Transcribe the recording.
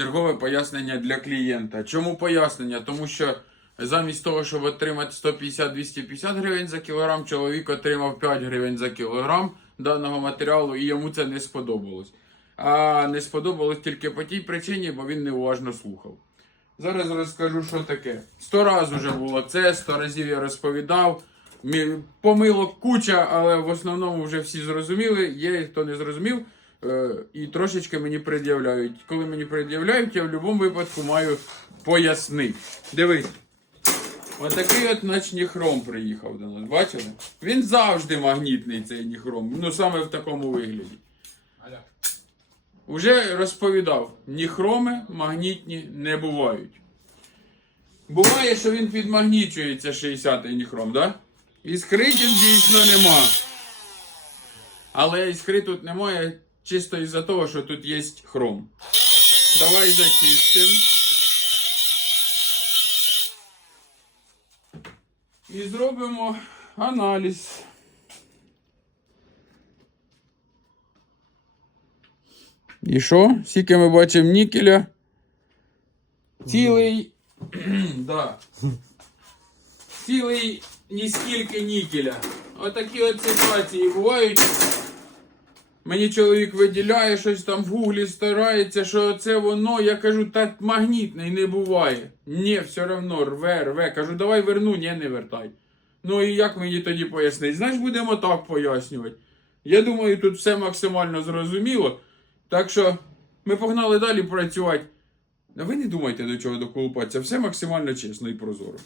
Чергове пояснення для клієнта. Чому пояснення? Тому що замість того, щоб отримати 150-250 гривень за кілограм, чоловік отримав 5 гривень за кілограм даного матеріалу, і йому це не сподобалось. А не сподобалось тільки по тій причині, бо він неуважно слухав. Зараз розкажу, що таке. Сто разів вже було це, сто разів я розповідав. Помилок куча, але в основному вже всі зрозуміли. Є хто не зрозумів, і трошечки мені пред'являють. Коли мені пред'являють, я в будь-якому випадку маю пояснити. Дивись. Отакий от наш ніхром приїхав до нас. Бачили? Він завжди магнітний, цей ніхром. Ну саме в такому вигляді. Уже розповідав, ніхроми магнітні не бувають. Буває, що він підмагнічується 60-й ніхром, да? Іскритів дійсно нема. Але іскри тут немає чисто із-за того, що тут є хром. Давай зачистимо. І зробимо аналіз. І що? Скільки ми бачимо нікеля? Цілий. да. Цілий ніскільки нікеля. Отакі от ситуації бувають. Мені чоловік виділяє щось там в гуглі старається, що це воно. Я кажу, так магнітний не буває. Ні, все одно рве, рве. Кажу, давай верну, ні, не вертай. Ну і як мені тоді пояснити? Знаєш, будемо так пояснювати. Я думаю, тут все максимально зрозуміло. Так що ми погнали далі працювати. А ви не думайте до чого доколупатися, все максимально чесно і прозоро.